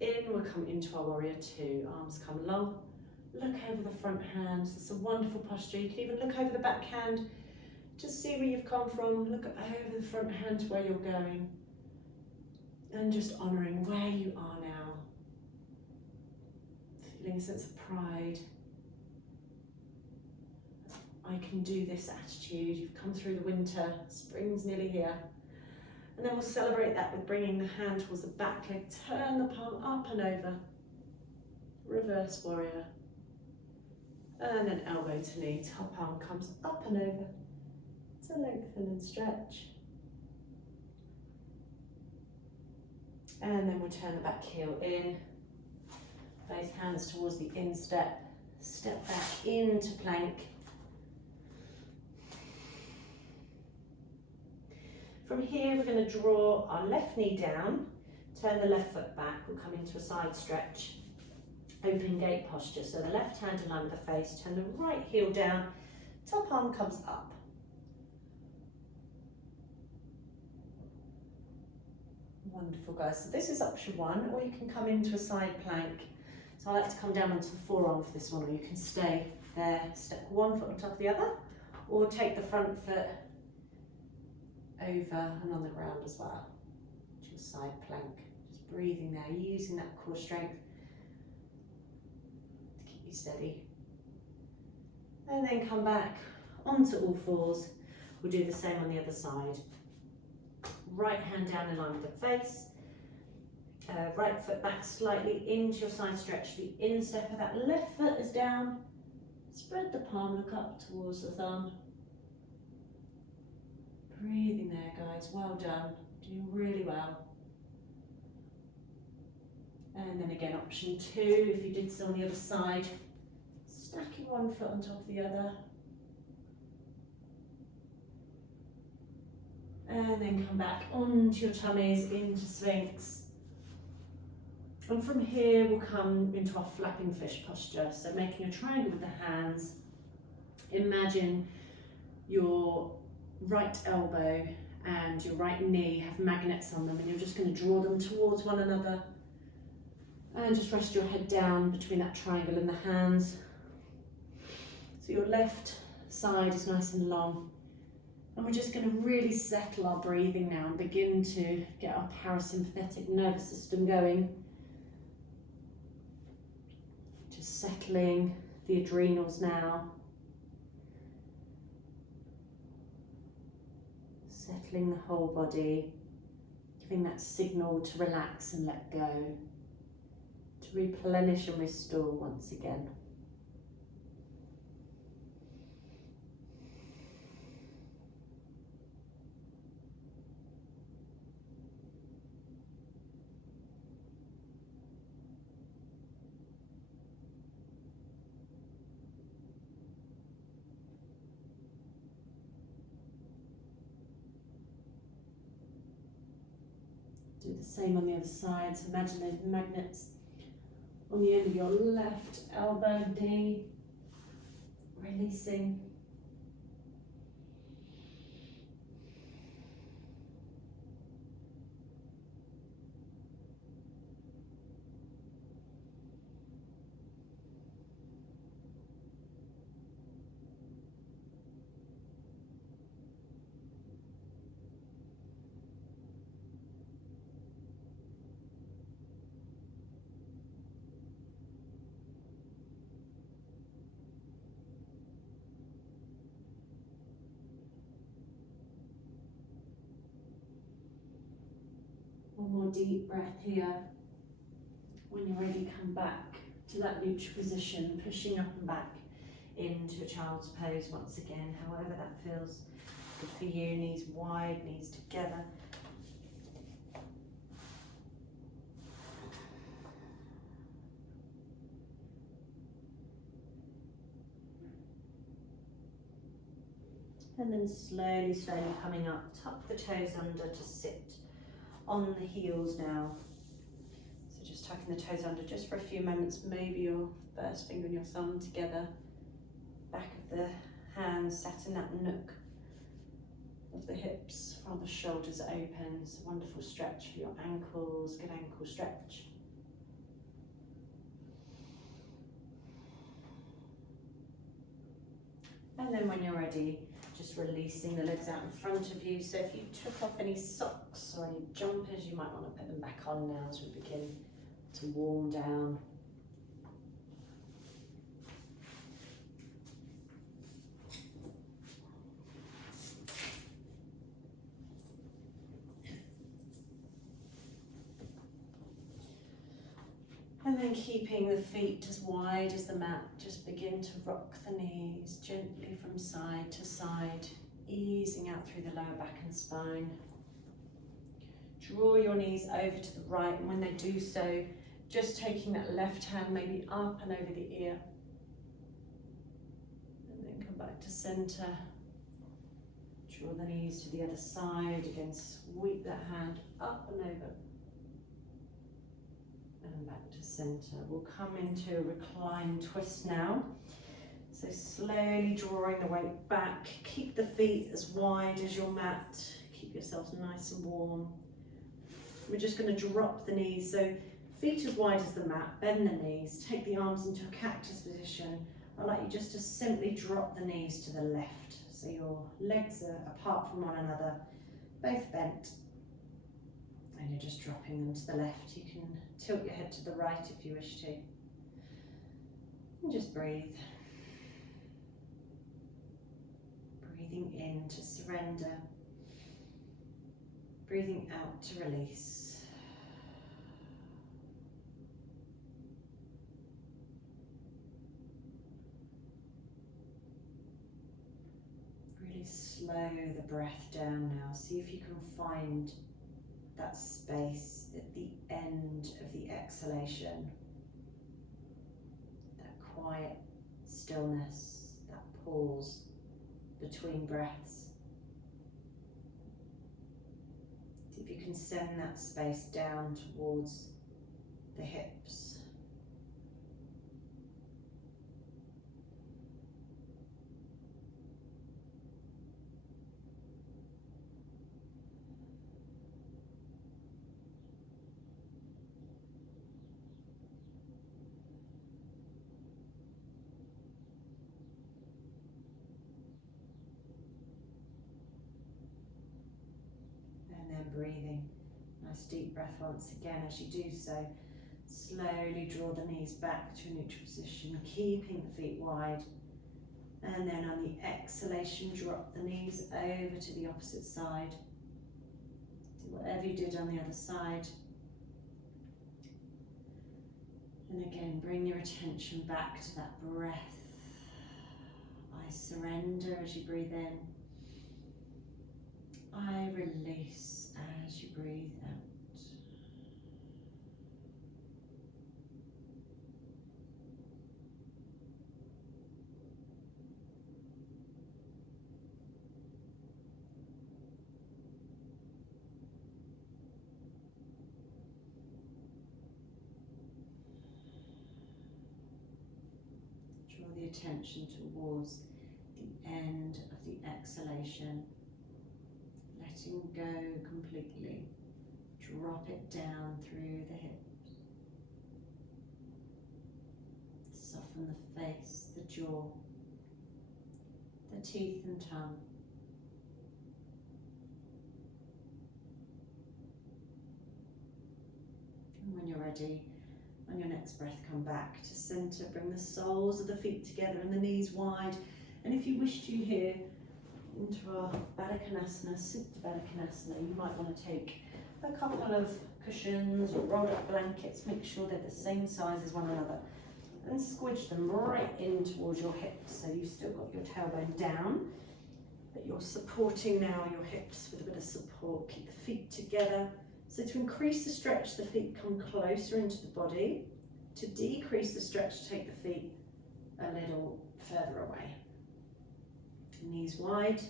in, we'll come into our warrior two. Arms come long, look over the front hand. It's a wonderful posture. You can even look over the back hand to see where you've come from. Look over the front hand to where you're going. And just honouring where you are now. Feeling a sense of pride. I can do this attitude. You've come through the winter, spring's nearly here. And then we'll celebrate that with bringing the hand towards the back leg, turn the palm up and over, reverse warrior, and then elbow to knee, top arm comes up and over, to lengthen and stretch. And then we'll turn the back heel in, both hands towards the instep, step back into plank. From here, we're going to draw our left knee down, turn the left foot back, we'll come into a side stretch, open gate posture. So the left hand in line with the face, turn the right heel down, top arm comes up. Wonderful, guys. So this is option one, or you can come into a side plank. So I like to come down onto the forearm for this one, or you can stay there, step one foot on top of the other, or take the front foot over and on the ground as well, to a side plank. Just breathing there, using that core strength to keep you steady. And then come back onto all fours. We'll do the same on the other side. Right hand down in line with the face, right foot back slightly into your side stretch. The instep of that left foot is down. Spread the palm, look up towards the thumb. Breathing there, guys, well done, doing really well. And then again, option two, if you did so on the other side, stacking one foot on top of the other. And then come back onto your tummies, into Sphinx. And from here, we'll come into our flapping fish posture. So making a triangle with the hands. Imagine your right elbow and your right knee have magnets on them, and you're just going to draw them towards one another, and just rest your head down between that triangle and the hands. So your left side is nice and long, and we're just going to really settle our breathing now and begin to get our parasympathetic nervous system going, just settling the adrenals now. Settling the whole body, giving that signal to relax and let go, to replenish and restore once again. Do the same on the other side. So imagine those magnets on the end of your left elbow, knee. Releasing. One more deep breath here. When you're ready, come back to that neutral position, pushing up and back into a child's pose once again, however that feels good for you. Knees wide, knees together. And then slowly, slowly coming up, tuck the toes under to sit on the heels now. So just tucking the toes under just for a few moments, maybe your first finger and your thumb together, back of the hands sat in that nook of the hips while the shoulders are open. It's a wonderful stretch for your ankles, good ankle stretch. And then when you're ready, just releasing the legs out in front of you. So if you took off any socks or any jumpers, you might want to put them back on now as we begin to warm down. And then keeping the feet as wide as the mat, just begin to rock the knees gently from side to side, easing out through the lower back and spine. Draw your knees over to the right, and when they do so, just taking that left hand maybe up and over the ear. And then come back to center. Draw the knees to the other side, again sweep that hand up and over. And back to center. We'll come into a recline twist now. So slowly drawing the weight back. Keep the feet as wide as your mat. Keep yourselves nice and warm. We're just going to drop the knees. So feet as wide as the mat. Bend the knees. Take the arms into a cactus position. I'd like you just to simply drop the knees to the left. So your legs are apart from one another, both bent. And you're just dropping them to the left. You can tilt your head to the right if you wish to. And just breathe. Breathing in to surrender. Breathing out to release. Really slow the breath down now. See if you can find that space at the end of the exhalation, that quiet stillness, that pause between breaths. See if you can send that space down towards the hips. Breathing. Nice deep breath once again. As you do so, slowly draw the knees back to a neutral position, keeping the feet wide. And then on the exhalation, drop the knees over to the opposite side. Do whatever you did on the other side. And again, bring your attention back to that breath. I surrender as you breathe in. I release as you breathe out. Draw the attention towards the end of the exhalation, letting go completely. Drop it down through the hips. Soften the face, the jaw, the teeth and tongue. And when you're ready, on your next breath, come back to center. Bring the soles of the feet together and the knees wide. And if you wish to here, into our Baddha Konasana, Supta Baddha Konasana, you might want to take a couple of cushions or rolled up blankets. Make sure they're the same size as one another. And squidge them right in towards your hips. So you've still got your tailbone down, but you're supporting now your hips with a bit of support. Keep the feet together. So to increase the stretch, the feet come closer into the body. To decrease the stretch, take the feet a little further away. Knees wide.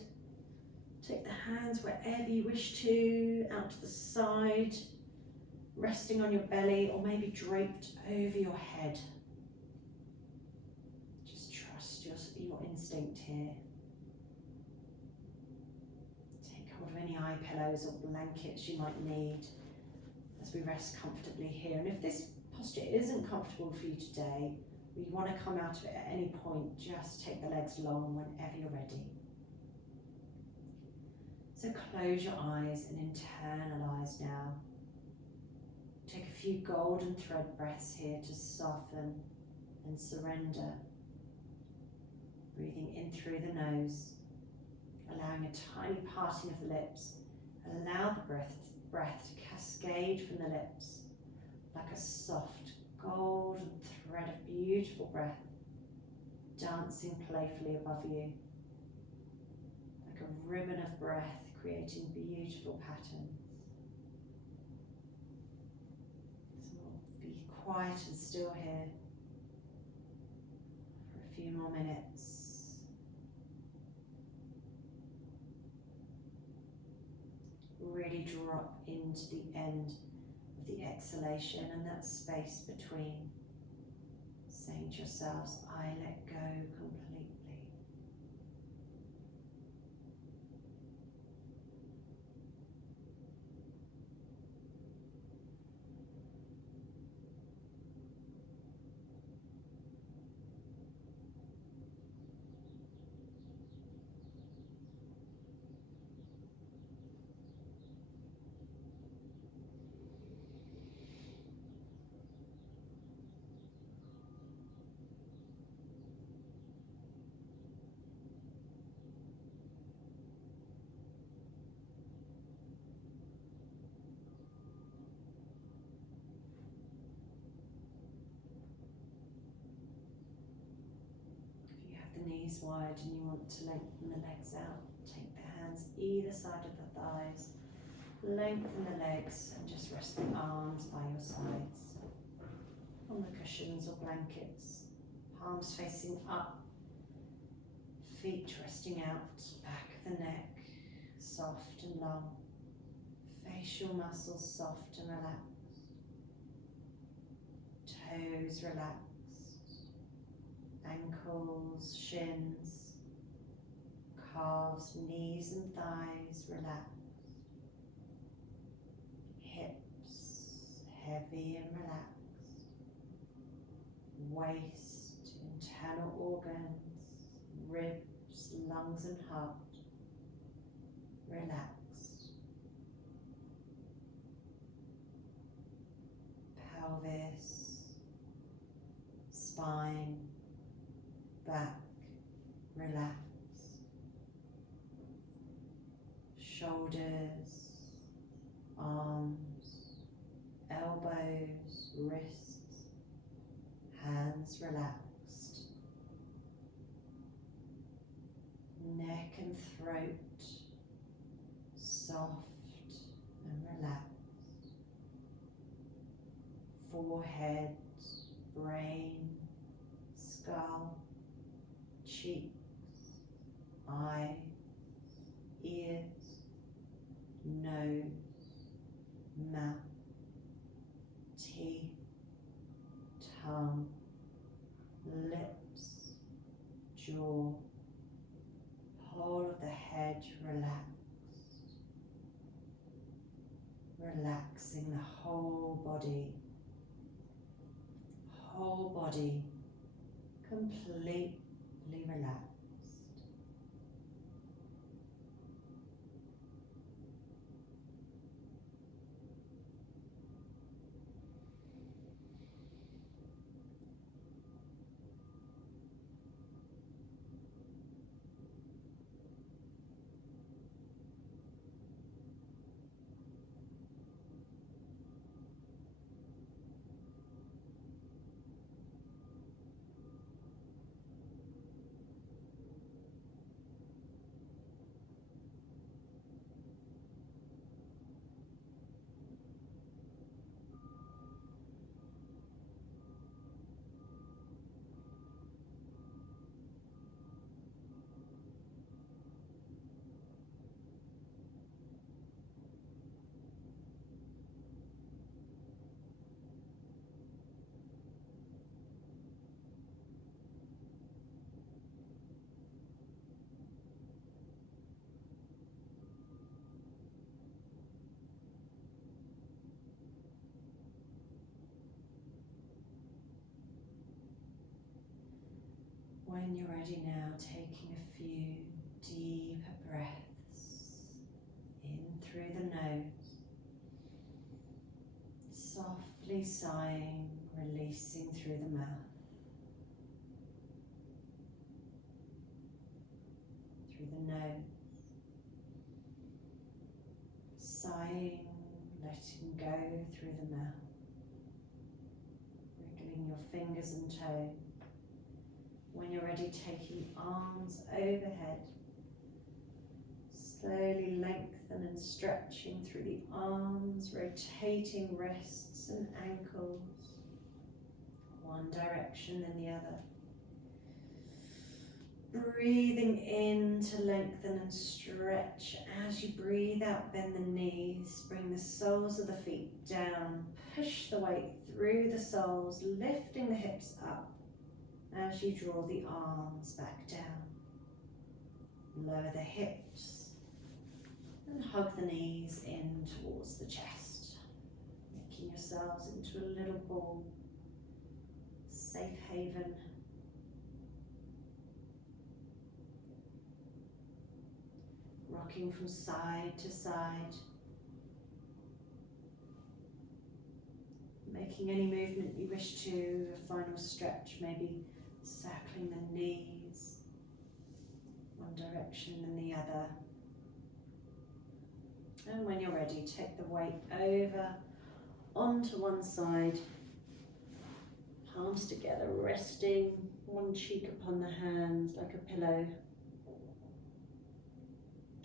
Take the hands wherever you wish to, out to the side, resting on your belly or maybe draped over your head. Just trust your instinct here. Take hold of any eye pillows or blankets you might need as we rest comfortably here. And if this posture isn't comfortable for you today, or you want to come out of it at any point, just take the legs long whenever you're ready. So close your eyes and internalize now. Take a few golden thread breaths here to soften and surrender. Breathing in through the nose, allowing a tiny parting of the lips. Allow the breath to cascade from the lips like a soft golden thread of beautiful breath dancing playfully above you. Like a ribbon of breath creating beautiful patterns. So we'll be quiet and still here for a few more minutes. Really drop into the end of the exhalation and that space between, saying to yourselves, I let go completely. The knees wide and you want to lengthen the legs out, take the hands either side of the thighs, lengthen the legs and just rest the arms by your sides on the cushions or blankets, palms facing up, feet resting out, back of the neck soft and long, facial muscles soft and relaxed, toes relaxed, ankles, shins, calves, knees and thighs relaxed, hips heavy and relaxed, waist, internal organs, ribs, lungs and heart relaxed, pelvis, spine, back, relaxed, shoulders, arms, elbows, wrists, hands relaxed, neck and throat soft and relaxed, forehead, brain, skull, cheeks, eyes, ears, nose, mouth, teeth, tongue, lips, whole body completely relaxed. When you're ready now, taking a few deeper breaths in through the nose, softly sighing, releasing through the mouth, through the nose, sighing, letting go through the mouth, wriggling your fingers and toes. When you're ready, taking arms overhead, slowly lengthen and stretching through the arms, rotating wrists and ankles, one direction then the other. Breathing in to lengthen and stretch. As you breathe out, bend the knees, bring the soles of the feet down, push the weight through the soles, lifting the hips up. As you draw the arms back down, lower the hips and hug the knees in towards the chest, making yourselves into a little ball, safe haven. Rocking from side to side, making any movement you wish to, a final stretch, maybe circling the knees, one direction and the other. And when you're ready, take the weight over onto one side, palms together, resting one cheek upon the hands like a pillow.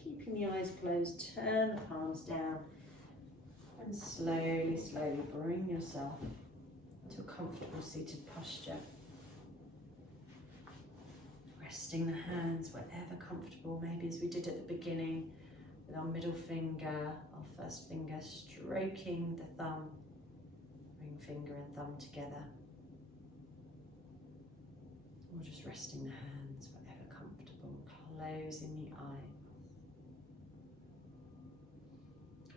Keeping the eyes closed, turn the palms down and slowly, slowly bring yourself to a comfortable seated posture. Resting the hands wherever comfortable, maybe as we did at the beginning, with our middle finger, our first finger stroking the thumb, ring finger and thumb together. Or just resting the hands wherever comfortable, closing the eyes.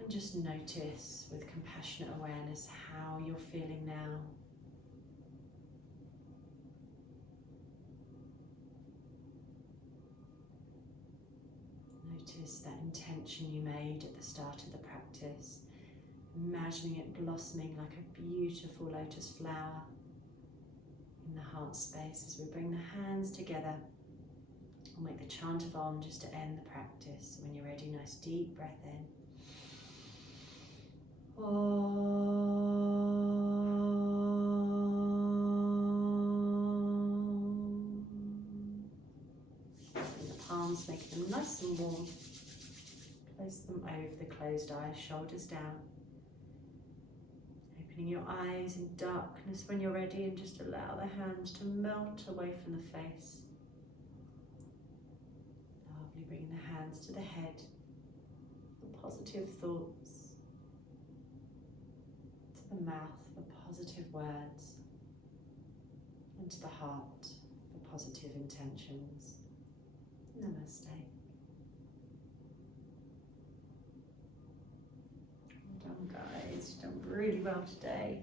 And just notice with compassionate awareness how you're feeling now. Notice that intention you made at the start of the practice, imagining it blossoming like a beautiful lotus flower in the heart space as we bring the hands together. We'll make the chant of Om just to end the practice. When you're ready, nice deep breath in. Palms, make them nice and warm. Place them over the closed eyes, shoulders down. Opening your eyes in darkness when you're ready, and just allow the hands to melt away from the face. Lovely, bringing the hands to the head. The positive thoughts. To the mouth for positive words. And to the heart for positive intentions. Namaste. Well done, guys. She's done really well today.